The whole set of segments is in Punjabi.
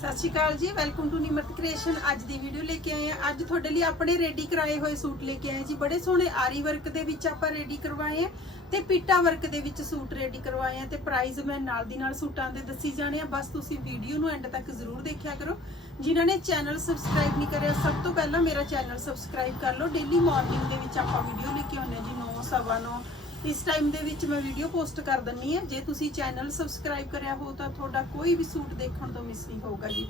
ਸਤਿ ਸ਼੍ਰੀ ਅਕਾਲ ਜੀ ਵੈਲਕਮ ਟੂ ਨਿਮਰਤ ਕ੍ਰੀਏਸ਼ਨ ਅੱਜ ਦੀ ਵੀਡੀਓ ਲੈ ਕੇ ਆਏ ਆ ਅੱਜ ਤੁਹਾਡੇ ਲਈ ਆਪਣੇ ਰੈਡੀ ਕਰਾਏ ਹੋਏ ਸੂਟ ਲੈ ਕੇ ਆਏ ਜੀ। ਬੜੇ ਸੋਹਣੇ ਆਰੀ ਵਰਕ ਦੇ ਵਿੱਚ ਆਪਾਂ ਰੈਡੀ ਕਰਵਾਏ ਆ ਤੇ ਪੀਟਾ ਵਰਕ ਦੇ ਵਿੱਚ ਸੂਟ ਰੈਡੀ ਕਰਵਾਏ ਆ ਤੇ ਪ੍ਰਾਈਸ ਮੈਂ ਨਾਲ ਦੀ ਨਾਲ ਸੂਟਾਂ ਦੇ ਦੱਸੀ ਜਾਣੇ ਆ ਬਸ ਤੁਸੀਂ ਵੀਡੀਓ ਨੂੰ ਐਂਡ ਤੱਕ ਜ਼ਰੂਰ ਦੇਖਿਆ ਕਰੋ। ਜਿਨ੍ਹਾਂ ਨੇ ਚੈਨਲ ਸਬਸਕ੍ਰਾਈਬ ਨਹੀਂ ਕਰਿਆ, ਸਭ ਤੋਂ ਪਹਿਲਾਂ ਮੇਰਾ ਚੈਨਲ ਸਬਸਕ੍ਰਾਈਬ ਕਰ ਲਓ। ਡੇਲੀ ਮਾਰਨਿੰਗ ਦੇ ਵਿੱਚ ਆਪਾਂ ਵੀਡੀਓ ਲੈ ਕੇ ਆਉਂਦੇ ਹਾਂ ਜੀ 9 ਸਵਾ 9 ਇਸ ਟਾਈਮ ਦੇ ਵਿੱਚ ਮੈਂ ਵੀਡੀਓ ਪੋਸਟ ਕਰ ਦਿੰਨੀ ਆ। ਜੇ ਤੁਸੀਂ ਚੈਨਲ ਸਬਸਕ੍ਰਾਈਬ ਕਰਿਆ ਹੋ ਤਾਂ ਤੁਹਾਡਾ ਕੋਈ ਵੀ ਸੂਟ ਦੇਖਣ ਤੋਂ ਮਿਸ ਨਹੀਂ ਹੋਊਗਾ ਜੀ।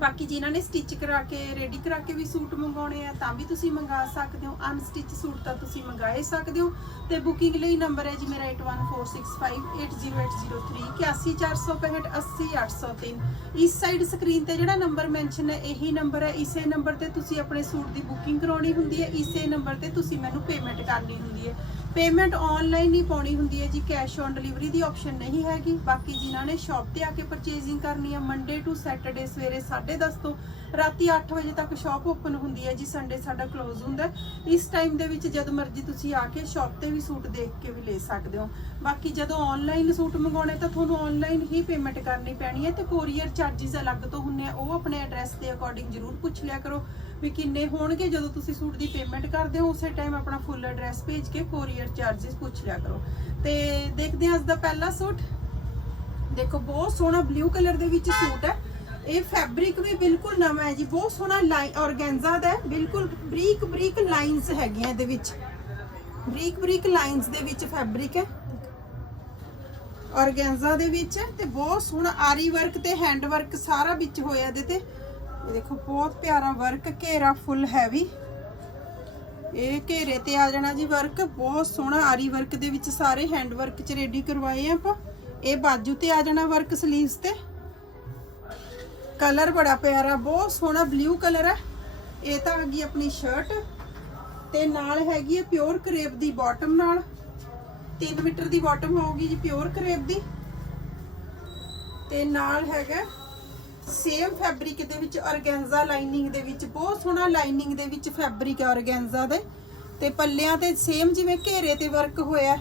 ਬਾਕੀ ਜਿਨ੍ਹਾਂ ਨੇ ਸਟਿਚ ਕਰਾ ਕੇ ਰੈਡੀ ਕਰਾ ਕੇ ਵੀ ਸੂਟ ਮੰਗਾਉਣੇ ਆ, ਤਾਂ ਵੀ ਤੁਸੀਂ ਮੰਗਾ ਸਕਦੇ ਹੋ। ਅਨਸਟਿਚ ਸੂਟ ਤਾਂ ਤੁਸੀਂ ਮੰਗਾ ਸਕਦੇ ਹੋ। ਤੇ ਬੁਕਿੰਗ ਲਈ ਨੰਬਰ ਹੈ ਜੀ ਮੇਰਾ 8146580803 8146580803 ਇਸ ਸਾਈਡ ਸਕਰੀਨ ਤੇ ਜਿਹੜਾ ਨੰਬਰ ਮੈਂਸ਼ਨ ਹੈ, ਇਹੀ ਨੰਬਰ ਹੈ। ਇਸੇ ਨੰਬਰ ਤੇ ਤੁਸੀਂ ਆਪਣੇ ਸੂਟ ਦੀ ਬੁਕਿੰਗ ਕਰਾਉਣੀ ਹੁੰਦੀ ਹੈ। ਇਸੇ ਨੰਬਰ ਤੇ ਤੁਸੀਂ ਮੈਨੂੰ ਪੇਮੈਂਟ ਕਰਨੀ ਹੁੰਦੀ ਹੈ। ਪੇਮੈਂਟ ਆਨਲਾਈਨ ਹੀ ਪਾਉਣੀ ਹੁੰਦੀ ਹੈ ਜੀ ਕੈਸ਼ ਔਨ ਡਿਲੀਵਰੀ ਦੀ ਆਪਸ਼ਨ ਨਹੀਂ ਹੈਗੀ। ਬਾਕੀ ਜਿਨ੍ਹਾਂ ਨੇ ਸ਼ਾਪ ਤੇ ਆ ਕੇ ਪਰਚੇਜ਼ਿੰਗ ਕਰਨੀ ਹੈ ਮੰਡੇ ਟੂ ਸੈਟਰਡੇ ਸਵੇਰੇ 10:30 ਤੋਂ ਰਾਤੀ 8 ਵਜੇ ਤੱਕ ਸ਼ਾਪ ਓਪਨ ਹੁੰਦੀ ਹੈ ਜੀ ਸੰਡੇ ਸਾਡਾ ਕਲੋਜ਼ ਹੁੰਦਾ ਇਸ ਟਾਈਮ ਦੇ ਵਿੱਚ ਜਦ ਮਰਜ਼ੀ ਤੁਸੀਂ ਆ ਕੇ ਸ਼ਾਪ ਤੇ ਵੀ ਸੂਟ ਦੇਖ ਕੇ ਵੀ ਲੈ ਸਕਦੇ ਹੋ। ਬਾਕੀ ਜਦੋਂ ਆਨਲਾਈਨ ਸੂਟ ਮੰਗਾਉਣੇ ਤਾਂ ਤੁਹਾਨੂੰ ਆਨਲਾਈਨ ਹੀ ਪੇਮੈਂਟ ਕਰਨੀ ਪੈਣੀ ਹੈ ਤੇ ਕੋਰੀਅਰ ਚਾਰजेस ਅਲੱਗ ਤੋਂ ਹੁੰਨੇ ਆ, ਉਹ ਆਪਣੇ ਐਡਰੈਸ ਦੇ ਅਕੋਰਡਿੰਗ ਜ਼ਰੂਰ ਪੁੱਛ ਲਿਆ ਕਰੋ ਵੀ ਕਿੰਨੇ ਹੋਣਗੇ। ਜਦੋਂ ਤੁਸੀਂ ਸੂਟ ਦੀ ਪੇਮੈਂਟ ਕਰਦੇ ਹੋ, ਉਸੇ ਟਾਈਮ ਆਪਣਾ ਫੁੱਲ ਐਡਰੈਸ ਭੇਜ ਕੇ ਕੋਰੀਅਰ ਚਾਰजेस ਪੁੱਛ ਲਿਆ ਕਰੋ। ਤੇ ਦੇਖਦੇ ਹਾਂ ਅੱਜ ਦਾ ਪਹਿਲਾ ਸੂਟ। ਦੇਖੋ, ਬਹੁਤ ਸੋਹਣਾ ਬਲੂ ਕਲਰ ਦੇ ਵਿੱਚ ਸੂਟ ਹੈ। ਇਹ ਫੈਬਰਿਕ ਵੀ ਬਿਲਕੁਲ ਨਵਾਂ ਹੈ ਜੀ, ਬਹੁਤ ਸੋਹਣਾ ਲਾਈਨ ਔਰਗੈਂਜ਼ਾ ਦਾ ਹੈ, ਬਿਲਕੁਲ ਬਰੀਕ ਬਰੀਕ ਲਾਈਨਸ ਹੈਗੀਆਂ ਇਹਦੇ ਵਿੱਚ। ਬਰੀਕ ਬਰੀਕ ਲਾਈਨਸ ਦੇ ਵਿੱਚ ਫੈਬਰਿਕ ਹੈ। ਔਰਗੈਂਜ਼ਾ ਦੇ ਵਿੱਚ ਤੇ ਬਹੁਤ ਸੋਹਣਾ ਆਰੀ ਵਰਕ ਤੇ ਹੈਂਡ ਵਰਕ ਸਾਰਾ ਵਿੱਚ ਹੋਇਆ ਇਹਦੇ ਤੇ। ਇਹ ਦੇਖੋ, ਬਹੁਤ ਪਿਆਰਾ ਵਰਕ ਘੇਰਾ ਫੁੱਲ ਹੈਵੀ ਇਹ ਘੇਰੇ ਤੇ ਆ ਜਾਣਾ ਜੀ ਵਰਕ ਬਹੁਤ ਸੋਹਣਾ ਆਰੀ ਵਰਕ ਦੇ ਵਿੱਚ ਸਾਰੇ ਹੈਂਡ ਵਰਕ ਚ ਰੈਡੀ ਕਰਵਾਏ ਆ ਆਪਾਂ। ਇਹ ਬਾਜੂ ਤੇ ਆ ਜਾਣਾ ਵਰਕ ਸਲੀਵਸ ਤੇ। ਕਲਰ ਬੜਾ ਪਿਆਰਾ, ਬਹੁਤ ਸੋਹਣਾ ਬਲੂ ਕਲਰ ਹੈ। ਇਹ ਤਾਂ ਆ ਗਈ ਆਪਣੀ ਸ਼ਰਟ ਤੇ ਨਾਲ ਹੈਗੀ ਹੈ ਪਿਓਰ ਕਰੇਪ ਦੀ ਬਾਟਮ ਨਾਲ। 3 ਮੀਟਰ ਦੀ ਬਾਟਮ ਹੋਊਗੀ ਜੀ ਪਿਓਰ ਕਰੇਪ ਦੀ। ਤੇ ਨਾਲ ਹੈਗਾ ਸੇਮ ਫੈਬਰਿਕ ਦੇ ਵਿੱਚ ਔਰਗੈਂਜ਼ਾ ਲਾਈਨਿੰਗ ਦੇ ਵਿੱਚ, ਬਹੁਤ ਸੋਹਣਾ ਲਾਈਨਿੰਗ ਦੇ ਵਿੱਚ ਫੈਬਰਿਕ ਹੈ ਔਰਗੈਂਜ਼ਾ ਦੇ। ਤੇ ਪੱਲਿਆਂ ਤੇ ਸੇਮ ਜਿਵੇਂ ਘੇਰੇ ਤੇ ਵਰਕ ਹੋਇਆ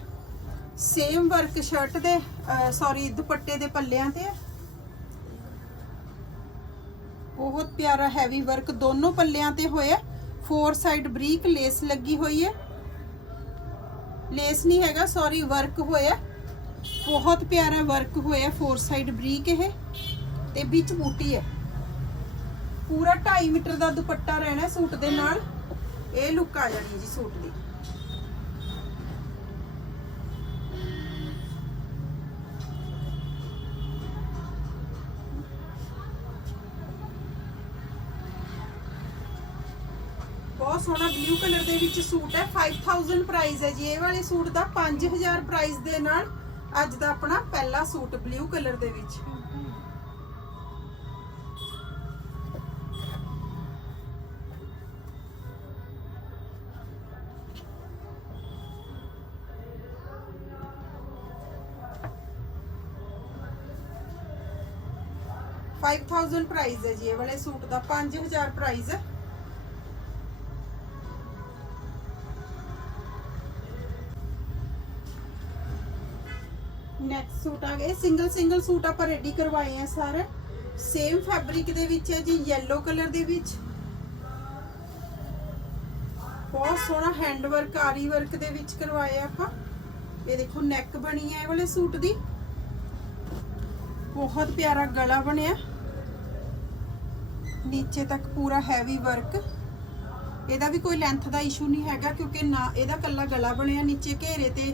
ਸੇਮ ਵਰਕ ਸ਼ਰਟ ਦੇ ਸੌਰੀ ਦੁਪੱਟੇ ਦੇ ਪੱਲਿਆਂ ਤੇ ਹੈ। ਬਹੁਤ ਪਿਆਰਾ ਹੈਵੀ ਵਰਕ ਦੋਨੋਂ ਪੱਲਿਆਂ ਤੇ ਹੋਇਆ। ਫੋਰ ਸਾਈਡ ਬਰੀਕ ਲੇਸ ਲੱਗੀ ਹੋਈ ਹੈ। ਲੇਸ ਨਹੀਂ ਹੈਗਾ ਸੌਰੀ ਵਰਕ ਹੋਇਆ। ਬਹੁਤ ਪਿਆਰਾ ਵਰਕ ਹੋਇਆ ਫੋਰ ਸਾਈਡ ਬਰੀਕ ਇਹ ਤੇ ਵਿੱਚ ਬੂਟੀ ਹੈ। ਪੂਰਾ 2.5 ਮੀਟਰ ਦਾ ਦੁਪੱਟਾ ਰਹਿਣਾ ਸੂਟ ਦੇ ਨਾਲ। ਇਹ ਲੁੱਕ ਆ ਜਾਣੀ ਜੀ ਸੂਟ ਦੀ। ਬਹੁਤ ਸੋਹਣਾ ਬਲੂ ਕਲਰ ਦੇ ਵਿੱਚ ਸੂਟ ਹੈ। 5000 ਪ੍ਰਾਈਸ ਹੈ ਜੀ। ਇਹ ਵਾਲੇ ਸੂਟ ਦਾ 5000 ਪ੍ਰਾਈਸ ਦੇ ਨਾਲ ਅੱਜ ਦਾ ਆਪਣਾ ਪਹਿਲਾ ਸੂਟ ਬਲੂ ਕਲਰ ਦੇ ਵਿੱਚ। ਪ੍ਰਾਈਸ ਹੈ ਜੀ। ਇਹ ਵਾਲੇ ਸੂਟ ਦਾ 5000 ਪ੍ਰਾਈਸ ਹੈ। ਨੈਕ ਸੂਟ ਆ ਗਏ। ਸਿੰਗਲ ਸਿੰਗਲ ਸੂਟ ਆਪਾਂ ਰੈਡੀ ਕਰਵਾਏ ਆ ਸਾਰੇ। ਸੇਮ ਫੈਬਰਿਕ ਦੇ ਵਿੱਚ ਹੈ ਜੀ, yellow ਕਲਰ ਦੇ ਵਿੱਚ। ਬਹੁਤ ਸੋਹਣਾ ਹੈਂਡ ਵਰਕ ਆਰੀ ਵਰਕ ਦੇ ਵਿੱਚ ਕਰਵਾਏ ਆਪਾਂ। ਇਹ ਦੇਖੋ ਨੈਕ ਬਣੀ ਹੈ ਇਹ ਵਾਲੇ ਸੂਟ ਦੀ। ਬਹੁਤ ਪਿਆਰਾ ਗਲਾ ਬਣਿਆ। ਨੀਚੇ ਤੱਕ ਪੂਰਾ ਹੈਵੀ ਵਰਕ ਇਹਦਾ ਵੀ ਕੋਈ ਲੈਂਥ ਦਾ ਇਸ਼ੂ ਨਹੀਂ ਹੈਗਾ ਕਿਉਂਕਿ ਨਾ ਇਹਦਾ ਕੱਲਾ ਗਲਾ ਬਣਿਆ ਨੀਚੇ ਘੇਰੇ ਤੇ।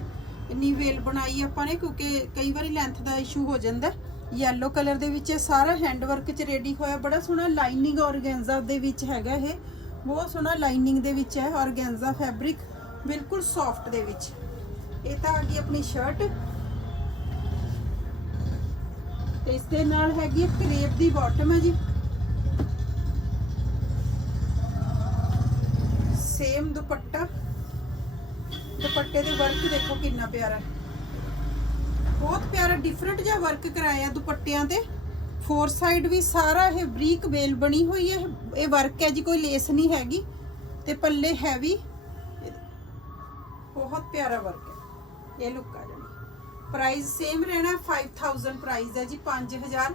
ਇੰਨੀ ਵੇਲ ਬਣਾਈ ਆਪਾਂ ਨੇ, ਕਿਉਂਕਿ ਕਈ ਵਾਰੀ ਲੈਂਥ ਦਾ ਇਸ਼ੂ ਹੋ ਜਾਂਦਾ ਯੈਲੋ ਕਲਰ ਦੇ ਵਿੱਚ ਇਹ ਸਾਰਾ ਹੈਂਡ ਵਰਕ ਚ ਰੈਡੀ ਹੋਇਆ, ਬੜਾ ਸੋਹਣਾ ਲਾਈਨਿੰਗ ਔਰਗੈਂਜ਼ਾ ਦੇ ਵਿੱਚ ਹੈਗਾ ਇਹ। ਬਹੁਤ ਸੋਹਣਾ ਲਾਈਨਿੰਗ ਦੇ ਵਿੱਚ ਹੈ ਔਰਗੈਂਜ਼ਾ ਫੈਬਰਿਕ ਬਿਲਕੁਲ ਸੌਫਟ ਦੇ ਵਿੱਚ। ਇਹ ਤਾਂ ਆ ਗਈ ਆਪਣੀ ਸ਼ਰਟ ਤੇ ਇਸ ਦੇ ਨਾਲ ਹੈਗੀ ਕਰੇਪ ਦੀ ਬਾਟਮ ਹੈ ਜੀ। ਸੇਮ ਦੁਪੱਟਾ। ਦੁਪੱਟੇ ਦੇ ਵਰਕ ਦੇਖੋ ਕਿੰਨਾ ਪਿਆਰਾ ਬਹੁਤ ਪਿਆਰਾ ਡਿਫਰੈਂਟ ਜਿਹਾ ਵਰਕ ਕਰਾਇਆ ਦੁਪੱਟਿਆਂ ਤੇ। ਫੋਰ ਸਾਈਡ ਵੀ ਸਾਰਾ ਇਹ ਬਰੀਕ ਵੇਲ ਬਣੀ ਹੋਈ ਹੈ। ਇਹ ਵਰਕ ਹੈ ਜੀ, ਕੋਈ ਲੇਸ ਨਹੀਂ ਹੈਗੀ। ਤੇ ਪੱਲੇ ਹੈਵੀ ਬਹੁਤ ਪਿਆਰਾ ਵਰਕ ਹੈ। ਇਹ ਲੁੱਕ ਆ ਜਾਣੀ। ਪ੍ਰਾਈਸ ਸੇਮ ਰਹਿਣਾ 5000 ਪ੍ਰਾਈਸ ਹੈ ਜੀ 5000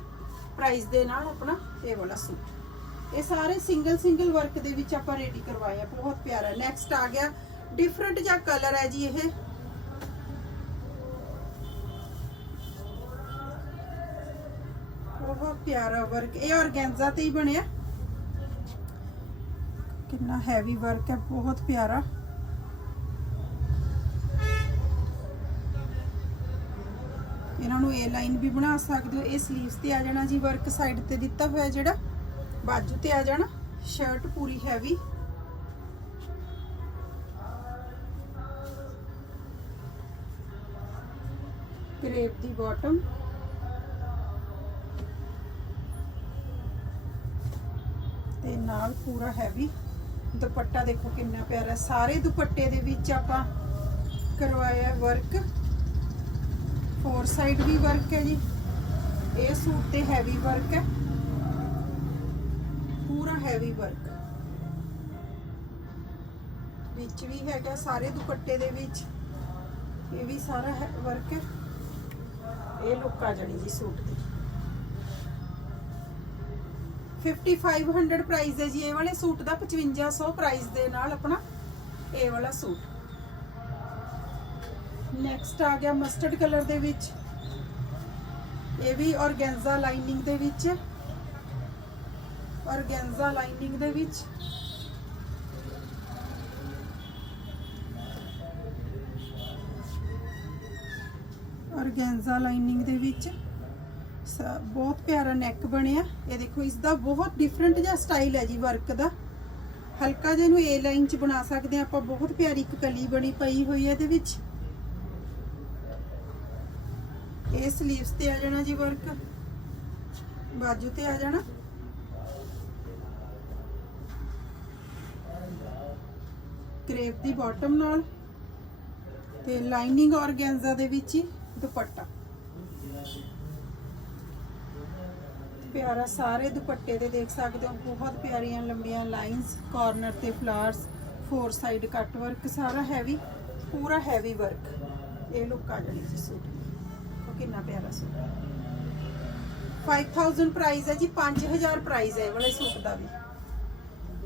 ਪ੍ਰਾਈਸ ਦੇ ਨਾਲ ਆਪਣਾ ਇਹ ਵਾਲਾ ਸੂਟ। ਇਹ ਸਾਰੇ ਸਿੰਗਲ ਸਿੰਗਲ ਵਰਕ ਦੇ ਵਿੱਚ ਆਪਾਂ ਰੈਡੀ ਕਰਵਾਏ ਬਹੁਤ ਪਿਆਰਾ। ਨੈਕਸਟ ਆ ਗਿਆ ਡਿਫਰੈਂਟ ਜਿਹਾ ਕਲਰ ਹੈ ਜੀ ਇਹ। ਬਹੁਤ ਪਿਆਰਾ ਵਰਕ ਇਹ ਔਰਗੈਂਜ਼ਾ ਤੇ ਹੀ ਬਣਿਆ। ਕਿੰਨਾ ਹੈਵੀ ਵਰਕ ਹੈ, ਬਹੁਤ ਪਿਆਰਾ। ਇਹਨਾਂ ਨੂੰ ਏ ਲਾਈਨ ਵੀ ਬਣਾ ਸਕਦੇ ਹੋ। ਇਹ 슬ੀਵਸ ਤੇ ਆ ਜਾਣਾ ਜੀ ਵਰਕ ਸਾਈਡ ਤੇ ਦਿੱਤਾ ਹੋਇਆ ਜਿਹੜਾ। ਬਾਜੂ ਤੇ ਆ ਜਾਣਾ। ਸ਼ਰਟ ਪੂਰੀ ਹੈਵੀ ਕਰੇਪ ਦੀ ਬਾਟਮ। ਤੇ ਨਾਲ ਪੂਰਾ ਹੈਵੀ ਦੁਪੱਟਾ ਦੇਖੋ ਕਿੰਨਾ ਪਿਆਰਾ ਸਾਰੇ ਦੁਪੱਟੇ ਦੇ ਵਿੱਚ ਆਪਾਂ ਕਰਵਾਇਆ ਵਰਕ ਫੋਰ ਸਾਈਡ ਵੀ ਵਰਕ ਹੈ ਜੀ। ਇਹ ਸੂਟ ਤੇ ਹੈਵੀ ਵਰਕ ਹੈ। ਪੂਰਾ ਹੈਵੀ ਵਰਕ ਵਿੱਚ ਵੀ ਹੈਗਾ ਸਾਰੇ ਦੁਪੱਟੇ ਦੇ ਵਿੱਚ। ਇਹ ਵੀ ਸਾਰਾ ਵਰਕ ਹੈ। ਇਹ ਲੁੱਕ ਆ ਜਾਣੀ ਜੀ ਸੂਟ ਦੀ। 5500 ਪ੍ਰਾਈਸ ਹੈ ਜੀ, ਇਹ ਵਾਲੇ ਸੂਟ ਦਾ 5500 ਪ੍ਰਾਈਸ ਦੇ ਨਾਲ ਆਪਣਾ ਇਹ ਵਾਲਾ ਸੂਟ। ਨੈਕਸਟ ਆ ਗਿਆ ਮਸਟਰਡ ਕਲਰ ਦੇ ਵਿੱਚ। ਇਹ ਵੀ ਔਰਗੈਂਜ਼ਾ ਲਾਈਨਿੰਗ ਦੇ ਵਿੱਚ। ਔਰਗੈਂਜ਼ਾ ਲਾਈਨਿੰਗ ਦੇ ਵਿੱਚ। ਔਰਗੈਂਜ਼ਾ ਲਾਈਨਿੰਗ ਦੇ ਵਿੱਚ ਬਹੁਤ ਪਿਆਰਾ ਨੈਕ ਬਣਿਆ। ਇਹ ਦੇਖੋ ਇਸ ਦਾ ਬਹੁਤ ਡਿਫਰੈਂਟ ਜਿਹਾ ਸਟਾਈਲ ਹੈ ਜੀ ਵਰਕ ਦਾ। ਹਲਕਾ ਜਿਹਾ ਇਹਨੂੰ ਏ ਲਾਈਨ ਚ ਬਣਾ ਸਕਦੇ ਹਾਂ ਆਪਾਂ। ਬਹੁਤ ਪਿਆਰੀ ਇੱਕ ਕਲੀ ਬਣੀ ਪਈ ਹੋਈ ਹੈ ਇਹਦੇ ਵਿੱਚ। ਇਹ 슬ੀਵਸ ਤੇ ਆ ਜਾਣਾ ਜੀ ਵਰਕ ਬਾਜੂ ਤੇ ਆ ਜਾਣਾ। ਕਰੇਪ ਦੀ ਬਾਟਮ ਨਾਲ। ਤੇ ਲਾਈਨਿੰਗ ਔਰਗੈਂਜ਼ਾ ਦੇ ਵਿੱਚ ਹੀ। ਦੁਪੱਟਾ। ਪਿਆਰਾ ਸਾਰੇ ਦੁਪੱਟੇ ਦੇ ਦੇਖ ਸਕਦੇ ਹੋ, ਬਹੁਤ ਪਿਆਰੀਆਂ ਲੰਬੀਆਂ ਲਾਈਨਸ ਕਾਰਨਰ ਤੇ flowers four side cut work ਸਾਰਾ ਹੈਵੀ ਪੂਰਾ ਹੈਵੀ ਵਰਕ ਇਹ ਲੁੱਕ ਆ ਜਾਣੀ ਜੀ ਸੂਟ ਦੀ। ਉਹ ਕਿੰਨਾ ਪਿਆਰਾ ਸੂਟ ਹੈ 5000 ਪ੍ਰਾਈਸ ਹੈ ਜੀ 5000 ਪ੍ਰਾਈਸ ਹੈ ਇਹ ਵਾਲੇ ਸੂਟ ਦਾ ਵੀ।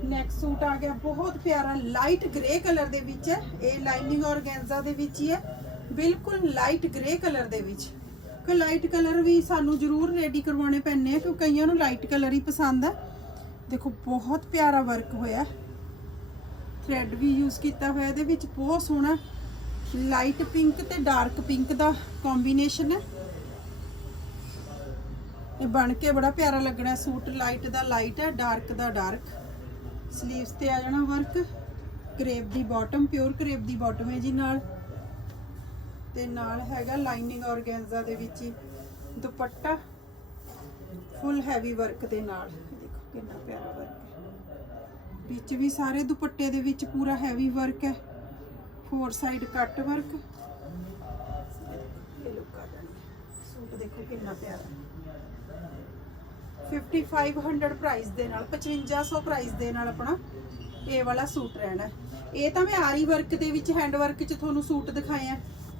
ਨੈਕਸਟ ਸੂਟ ਆ ਗਿਆ, ਬਹੁਤ ਪਿਆਰਾ ਲਾਈਟ ਗ੍ਰੇ ਕਲਰ ਦੇ ਵਿੱਚ ਹੈ। ਇਹ ਲਾਈਨਿੰਗ ਔਰਗੈਂਜ਼ਾ ਦੇ ਵਿੱਚ ਹੀ ਹੈ। ਬਿਲਕੁਲ ਲਾਈਟ ਗ੍ਰੇ ਕਲਰ ਦੇ ਵਿੱਚ। ਕਿ ਲਾਈਟ ਕਲਰ ਵੀ ਸਾਨੂੰ ਜ਼ਰੂਰ ਰੈਡੀ ਕਰਵਾਉਣੇ ਪੈਣੇ ਆ ਕਿਉਂਕਿ ਕਈਆਂ ਨੂੰ ਲਾਈਟ ਕਲਰ ਹੀ ਪਸੰਦ ਹੈ ਦੇਖੋ, ਬਹੁਤ ਪਿਆਰਾ ਵਰਕ ਹੋਇਆ। ਥ੍ਰੈਡ ਵੀ ਯੂਜ਼ ਕੀਤਾ ਹੋਇਆ, ਇਹਦੇ ਵਿੱਚ ਬਹੁਤ ਸੋਹਣਾ ਲਾਈਟ ਪਿੰਕ ਤੇ ਡਾਰਕ ਪਿੰਕ ਦਾ ਕੰਬੀਨੇਸ਼ਨ ਹੈ। ਇਹ ਬਣ ਕੇ ਬੜਾ ਪਿਆਰਾ ਲੱਗਣਾ, ਸੂਟ ਲਾਈਟ ਦਾ ਲਾਈਟ ਹੈ ਡਾਰਕ ਦਾ ਡਾਰਕ ਸਲੀਵਸ ਤੇ ਆ ਜਾਣਾ ਵਰਕ ਕਰੇਪ ਦੀ ਬਾਟਮ ਪਿਓਰ ਕਰੇਪ ਦੀ ਬਾਟਮ ਹੈ ਜੀ ਨਾਲ। ਤੇ ਨਾਲ ਹੈਗਾ ਲਾਈਨਿੰਗ ਔਰਗੈਂਜ਼ਾ ਦੇ ਵਿੱਚ ਹੀ ਦੁਪੱਟਾ ਫੁੱਲ ਹੈਵੀ ਵਰਕ ਦੇ ਨਾਲ। ਦੇਖੋ ਕਿੰਨਾ ਪਿਆਰਾ ਵਰਕ ਹੈ। ਵਿੱਚ ਵੀ ਸਾਰੇ ਦੁਪੱਟੇ ਦੇ ਵਿੱਚ ਪੂਰਾ ਹੈਵੀ ਵਰਕ ਹੈ। ਫੋਰ ਸਾਈਡ ਕੱਟ ਵਰਕ ਇਹ ਲੁੱਕ ਆ ਜਾਣੀ ਸੂਟ ਦੇਖੋ ਕਿੰਨਾ ਪਿਆਰਾ। 5500 ਪ੍ਰਾਈਸ ਦੇ ਨਾਲ 5500 ਪ੍ਰਾਈਸ ਦੇ ਨਾਲ ਆਪਣਾ ਇਹ ਵਾਲਾ ਸੂਟ ਰਹਿਣਾ ਇਹ ਤਾਂ ਮੈਂ ਆਰੀ ਵਰਕ ਦੇ ਵਿੱਚ ਹੈਂਡ ਵਰਕ 'ਚ ਤੁਹਾਨੂੰ ਸੂਟ ਦਿਖਾਏ ਆ।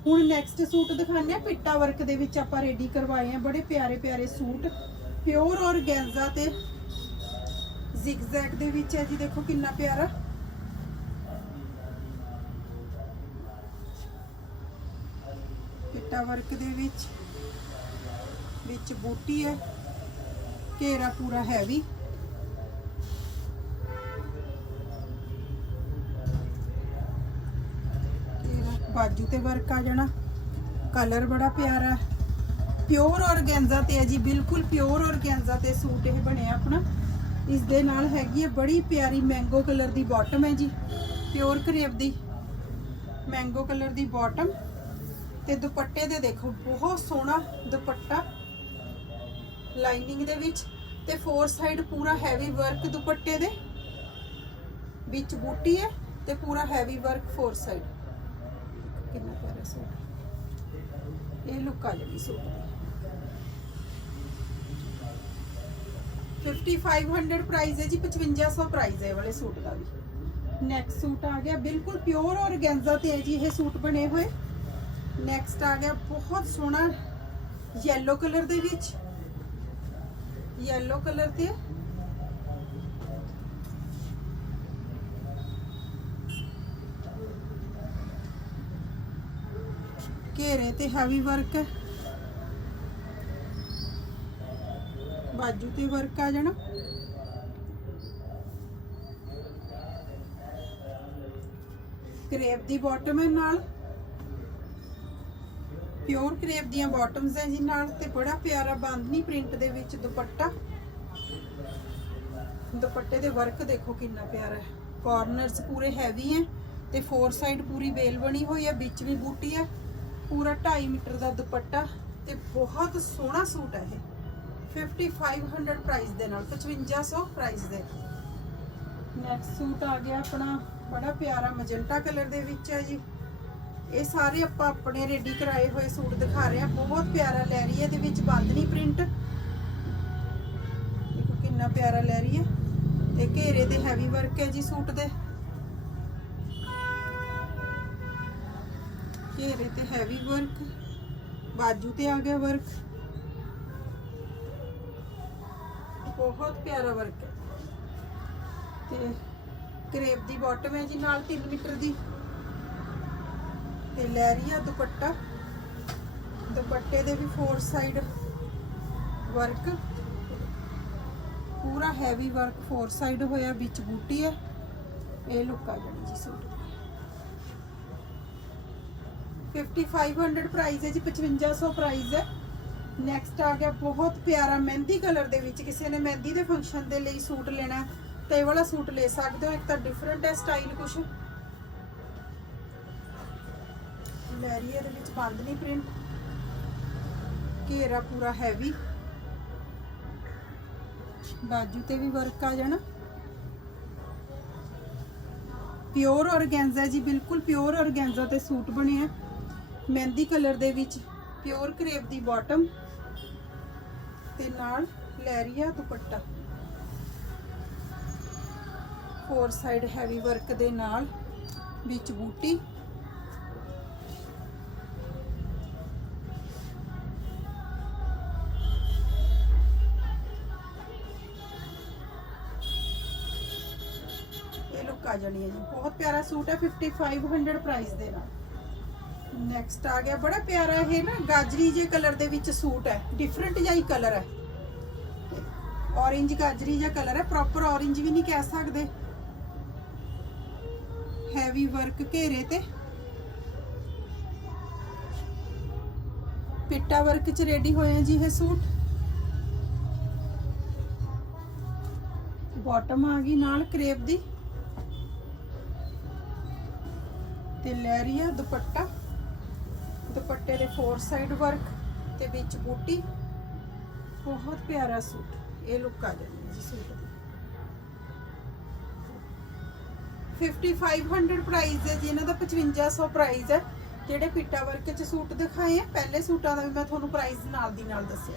ਹੁਣ ਨੈਕਸਟ ਸੂਟ ਦਿਖਾਣੇ ਆ ਪਿੱਟਾ ਵਰਕ ਦੇ ਵਿੱਚ ਆਪਾਂ ਰੈਡੀ ਕਰਵਾਏ ਆ ਬੜੇ ਪਿਆਰੇ ਪਿਆਰੇ ਸੂਟ। ਪਿਓਰ ਔਰਗੈਂਜ਼ਾ ਤੇ ਜ਼ਿਗਜ਼ੈਗ ਦੇ ਵਿੱਚ ਹੈ ਜੀ। ਦੇਖੋ ਕਿੰਨਾ ਪਿਆਰਾ। ਪਿੱਟਾ ਵਰਕ ਦੇ ਵਿੱਚ ਵਿੱਚ ਬੂਟੀ ਹੈ। ਘੇਰਾ ਪੂਰਾ ਹੈਵੀ ਘੇਰਾ ਬਾਜੂ ਤੇ ਵਰਕ ਆ ਜਾਣਾ। ਕਲਰ ਬੜਾ ਪਿਆਰਾ ਹੈ। ਪਿਓਰ ਔਰਗੈਂਜ਼ਾ ਤੇ ਹੈ ਜੀ, ਬਿਲਕੁਲ ਪਿਓਰ ਔਰਗੈਂਜ਼ਾ ਤੇ ਸੂਟ ਇਹ ਬਣਿਆ ਆਪਣਾ। ਇਸ ਦੇ ਨਾਲ ਹੈਗੀ ਹੈ ਬੜੀ ਪਿਆਰੀ ਮੈਂਗੋ ਕਲਰ ਦੀ ਬਾਟਮ ਹੈ ਜੀ। ਪਿਓਰ ਕਰੇਪ ਦੀ ਮੈਂਗੋ ਕਲਰ ਦੀ ਬਾਟਮ ਤੇ ਦੁਪੱਟੇ ਦੇ ਦੇਖੋ, ਬਹੁਤ ਸੋਹਣਾ ਦੁਪੱਟਾ ਲਾਈਨਿੰਗ ਦੇ ਵਿੱਚ। ਤੇ ਫੋਰ ਸਾਈਡ ਪੂਰਾ ਹੈਵੀ ਵਰਕ ਦੁਪੱਟੇ ਦੇ। ਵਿੱਚ ਬੂਟੀ ਹੈ ਤੇ ਪੂਰਾ ਹੈਵੀ ਵਰਕ ਫੋਰ ਸਾਈਡ ਕਿੰਨਾ ਪਿਆਰਾ ਸੂਟ ਇਹ ਲੁੱਕ ਆ ਜਾਣੀ ਸੂਟ ਦੀ। 5500 ਪ੍ਰਾਈਸ ਹੈ ਜੀ 5500 ਪ੍ਰਾਈਸ ਹੈ ਵਾਲੇ ਸੂਟ ਦਾ ਵੀ। ਨੈਕਸਟ ਸੂਟ ਆ ਗਿਆ, ਬਿਲਕੁਲ ਪਿਓਰ ਔਰਗੈਂਜ਼ਾ ਤੇ ਹੈ ਜੀ, ਇਹ ਸੂਟ ਬਣੇ ਹੋਏ। ਨੈਕਸਟ ਆ ਗਿਆ, ਬਹੁਤ ਸੋਹਣਾ ਯੈਲੋ ਕਲਰ ਦੇ ਵਿੱਚ। ਯੈਲੋ ਕਲਰ ਤੇ ਘੇਰੇ ਤੇ ਹੈਵੀ ਵਰਕ ਹੈ ਬਾਜੂ ਤੇ ਵਰਕ ਆ ਜਾਣਾ। ਕਰੇਪ ਦੀ ਬਾਟਮ ਹੈ ਨਾਲ। ਪਿਓਰ ਕਰੇਪ ਦੀਆਂ ਬਾਟਮਸ ਹੈ ਜੀ ਨਾਲ ਤੇ ਬੜਾ ਪਿਆਰਾ ਬਾਂਦਨੀ ਪ੍ਰਿੰਟ ਦੇ ਵਿੱਚ ਦੁਪੱਟਾ। ਦੁਪੱਟੇ ਦੇ ਵਰਕ ਦੇਖੋ ਕਿੰਨਾ ਪਿਆਰਾ ਹੈ। ਕਾਰਨਰਸ ਪੂਰੇ ਹੈਵੀ ਹੈ ਤੇ ਫੋਰ ਸਾਈਡ ਪੂਰੀ ਬੇਲ ਬਣੀ ਹੋਈ ਹੈ, ਵਿੱਚ ਵੀ ਬੂਟੀ ਹੈ। ਪੂਰਾ 2.5 ਮੀਟਰ ਦਾ ਦੁਪੱਟਾ ਤੇ ਬਹੁਤ ਸੋਹਣਾ ਸੂਟ ਹੈ ਇਹ। 5500 ਪ੍ਰਾਈਸ ਦੇ ਨਾਲ 5500 ਪ੍ਰਾਈਸ ਦੇ ਨੈਕਸਟ ਸੂਟ ਆ ਗਿਆ ਆਪਣਾ, ਬੜਾ ਪਿਆਰਾ ਮੈਜੈਂਟਾ ਕਲਰ ਦੇ ਵਿੱਚ ਹੈ ਜੀ। ਇਹ ਸਾਰੇ ਆਪਾਂ ਆਪਣੇ ਰੈਡੀ ਕਰਾਏ ਹੋਏ ਸੂਟ ਦਿਖਾ ਰਹੇ ਹਾਂ। ਬਹੁਤ ਪਿਆਰਾ ਲੈ ਰਹੀ ਹੈ, ਇਹਦੇ ਵਿੱਚ ਬਾਂਦਨੀ ਪ੍ਰਿੰਟ ਦੇਖੋ ਕਿੰਨਾ ਪਿਆਰਾ ਲੈ ਰਹੀ ਹੈ। ਤੇ ਘੇਰੇ ਤੇ ਹੈਵੀ ਵਰਕ ਹੈ ਜੀ ਸੂਟ ਦੇ। ਘੇਰੇ ਤੇ ਹੈਵੀ ਵਰਕ ਬਾਜੂ ਤੇ ਆ ਗਿਆ ਵਰਕ ਬਹੁਤ ਪਿਆਰਾ ਵਰਕ ਹੈ। ਤੇ ਕਰੇਪ ਦੀ ਬਾਟਮ ਹੈ ਜੀ, ਨਾਲ 3 ਮੀਟਰ ਦੀ। ਤੇ ਲੈਰੀਆ ਦੁਪੱਟਾ। ਦੁਪੱਟੇ ਦੇ ਵੀ ਫੋਰ ਸਾਈਡ ਵਰਕ ਪੂਰਾ ਹੈਵੀ ਵਰਕ ਫੋਰ ਸਾਈਡ ਹੋਇਆ, ਵਿੱਚ ਬੂਟੀ ਹੈ। ਇਹ ਲੁੱਕ ਆ ਜਾਣੀ ਜੀ ਸੂਟ। 5500 ਪ੍ਰਾਈਸ ਹੈ ਜੀ 5500 ਪ੍ਰਾਈਸ ਹੈ। ਨੈਕਸਟ ਆ ਗਿਆ ਬਹੁਤ ਪਿਆਰਾ ਮਹਿੰਦੀ ਕਲਰ ਦੇ ਵਿੱਚ ਕਿਸੇ ਨੇ ਮਹਿੰਦੀ ਦੇ ਫੰਕਸ਼ਨ ਦੇ ਲਈ ਸੂਟ ਲੈਣਾ ਤਾਂ ਇਹ ਵਾਲਾ ਸੂਟ ਲੈ ਸਕਦੇ ਹੋ, ਇੱਕ ਤਾਂ ਡਿਫਰੈਂਟ ਹੈ ਸਟਾਈਲ ਕੁਛ। ਲੈਰੀਆ ਦੇ ਵਿੱਚ ਬਾਂਦਨੀ ਪ੍ਰਿੰਟ ਘੇਰਾ ਪੂਰਾ ਹੈਵੀ ਬਾਜੂ ਤੇ ਵੀ ਵਰਕ ਆ ਜਾਣਾ। ਪਿਓਰ ਔਰਗੈਂਜ਼ਾ ਜੀ, ਬਿਲਕੁਲ ਪਿਓਰ ਔਰਗੈਂਜ਼ਾ ਤੇ ਸੂਟ ਬਣਿਆ ਮਹਿੰਦੀ ਕਲਰ ਦੇ ਵਿੱਚ ਪਿਓਰ ਕਰੇਪ ਦੀ ਬਾਟਮ ਤੇ ਨਾਲ ਲੈਰੀਆ ਦੁਪੱਟਾ। ਫੋਰ ਸਾਈਡ ਹੈਵੀ ਵਰਕ ਦੇ ਨਾਲ ਵਿੱਚ ਬੂਟੀ। ਇਹ ਲੁੱਕ ਆ ਜਾਣੀ ਹੈ ਜੀ। ਬਹੁਤ ਪਿਆਰਾ ਸੂਟ ਹੈ 5500 ਪ੍ਰਾਈਸ ਦੇ ਨਾਲ। ਨੈਕਸਟ ਆ ਗਿਆ, ਬੜਾ ਪਿਆਰਾ ਇਹ ਨਾ, ਗਾਜਰੀ ਜੇ ਕਲਰ ਦੇ ਵਿੱਚ ਸੂਟ ਹੈ ਡਿਫਰੈਂਟ ਜਿਹਾ ਹੀ ਕਲਰ ਹੈ। ਔਰੇਂਜ ਗਾਜਰੀ ਜਿਹਾ ਕਲਰ ਹੈ ਪ੍ਰੋਪਰ ਔਰੇਂਜ ਵੀ ਨਹੀਂ ਕਹਿ ਸਕਦੇ। ਹੈਵੀ ਵਰਕ ਘੇਰੇ ਤੇ। ਪਿੱਟਾ ਵਰਕ ਚ ਰੈਡੀ ਹੋਏ ਆ ਜੀ ਇਹ ਸੂਟ। ਬਾਟਮ ਆ ਗਈ ਨਾਲ ਕਰੇਪ ਦੀ। ਤੇ ਲੈਰੀਆ ਦੁਪੱਟਾ। ਦੁਪੱਟੇ ਦੇ ਫੋਰ ਸਾਈਡ ਵਰਕ ਤੇ ਵਿੱਚ ਬੂਟੀ। ਬਹੁਤ ਪਿਆਰਾ ਸੂਟ। ਇਹ ਲੁੱਕ ਆ ਜਾਂਦੀ ਜੀ ਸੂਟ ਦੀ। 5500 ਪ੍ਰਾਈਸ ਹੈ ਜੀ। ਇਹਨਾਂ ਦਾ 5500 ਪ੍ਰਾਈਸ ਹੈ। ਜਿਹੜੇ ਪਿੱਟਾ ਵਰਕ ਚ ਸੂਟ ਦਿਖਾਏ ਆ? ਪਹਿਲੇ ਸੂਟਾਂ ਦਾ ਵੀ ਮੈਂ ਤੁਹਾਨੂੰ ਪ੍ਰਾਈਸ ਨਾਲ ਦੀ ਨਾਲ ਦੱਸਿਆ।